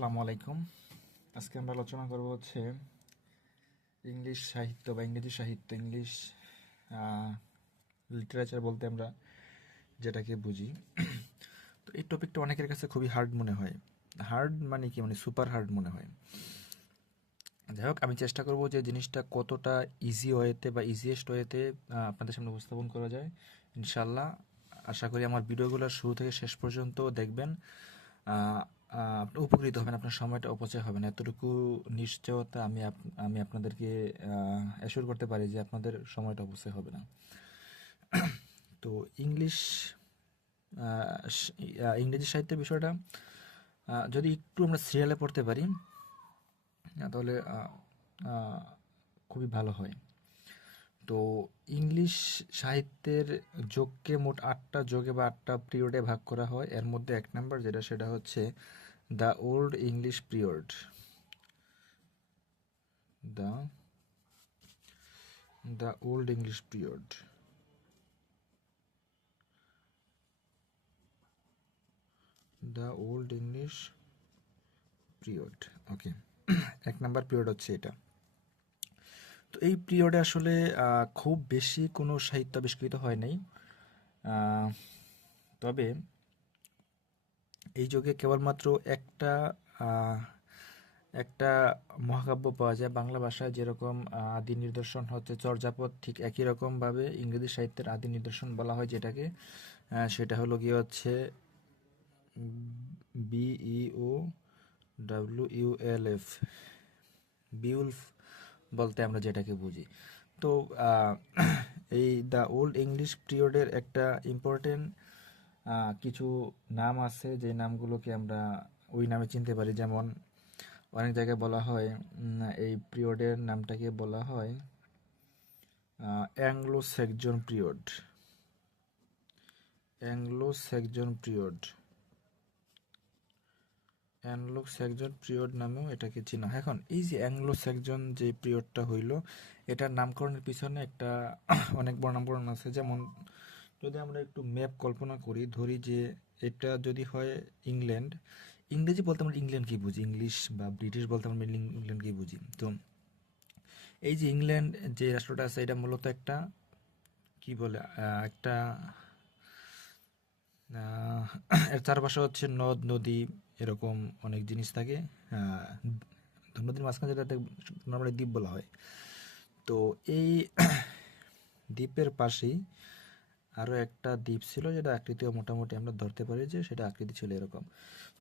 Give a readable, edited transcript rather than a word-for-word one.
আসসালামু আলাইকুম। আজকে আমরা আলোচনা করব হচ্ছে ইংলিশ সাহিত্য বা ইংরেজি সাহিত্য, ইংলিশ লিটারেচার বলতে আমরা যেটাকে বুঝি। তো এই টপিকটা অনেকের কাছে খুবই হার্ড মনে হয়। হার্ড মানে কি, মানে সুপার হার্ড মনে হয়। যাই হোক, আমি চেষ্টা করব যে জিনিসটা কতটা ইজি ওয়েতে বা ইজিয়েস্ট ওয়েতে আপনাদের সামনে উপস্থাপন করা যায় ইনশাল্লাহ। আশা করি আমার ভিডিওগুলো শুরু থেকে শেষ পর্যন্ত দেখবেন। আপনি উপকৃত হবেন, আপনার সময়টা অপচয় হবে না, এতটুকু নিশ্চয়তা আমি আপনাদেরকে অ্যাসিওর করতে পারি যে আপনাদের সময়টা অপচয় হবে না। তো ইংরেজি সাহিত্যের বিষয়টা যদি একটু আমরা সিরিয়ালে পড়তে পারি তাহলে খুবই ভালো হয়। তো ইংলিশ সাহিত্যের যোগকে মোট 8টা যোগে বা 8টা পিরিয়ডে ভাগ করা হয়। এর মধ্যে 1 নম্বর যেটা, সেটা হচ্ছে the old English period. The the old English period. The old English period. Okay, 1 number period হচ্ছে এটা। তো এই পিরিয়ডে আসলে খুব বেশি কোনো সাহিত্য আবিষ্কৃত হয় নাই। তবে এই যুগে কেবলমাত্র একটা আহ, একটা মহাকাব্য পাওয়া যায় বাংলা ভাষায়, যেরকম আদি নিদর্শন হচ্ছে চর্যাপদ, ঠিক একই রকমভাবে ইংরেজি সাহিত্যের আদি নিদর্শন বলা হয় যেটাকে, সেটা হলো গিয়ে হচ্ছে বিইও WULF, বিউলফ বলতে আমরা যেটাকে বুঝি। তো আহ, এই দ্য ওল্ড ইংলিশ পিরিয়ডের একটা ইম্পর্টেন্ট কিছু নাম আছে, যে নামগুলোকে আমরা ওই নামে চিনতে পারি। যেমন অনেক জায়গায় বলা হয় এই পিরিয়ডের নামটাকে বলা হয় Anglo Saxon period. Anglo Saxon period, Anglo Saxon period নামেও এটাকে চিনা হয়। এখন এই যে অ্যাংলো স্যাক্সন যে পিরিয়ডটা হইলো, এটার নামকরণের পিছনে একটা অনেক বড় নামকরণ আছে। যেমন যদি আমরা একটু ম্যাপ কল্পনা করি, ধরি যে এটা যদি হয় ইংল্যান্ড, ইংরেজি বলতে আমরা ইংল্যান্ড কি বুঝি, ইংলিশ বা ব্রিটিশ বলতে আমরা ইংল্যান্ড কি বুঝি। তো এই যে ইংল্যান্ড যে রাষ্ট্রটা আছে, এটা মূলত একটা কি বলে একটা আহ, এর চারপাশে হচ্ছে নদ নদী, এরকম অনেক জিনিস থাকে। আহ, নদীর মাঝখানে যেটাতে নর্মালি দ্বীপ বলা হয়। তো এই দ্বীপের পাশেই আরো একটা দ্বীপ ছিল, যেটা আকৃতিও মোটামুটি আমরা ধরতে পারি যে সেটা আকৃতি ছিল এরকম।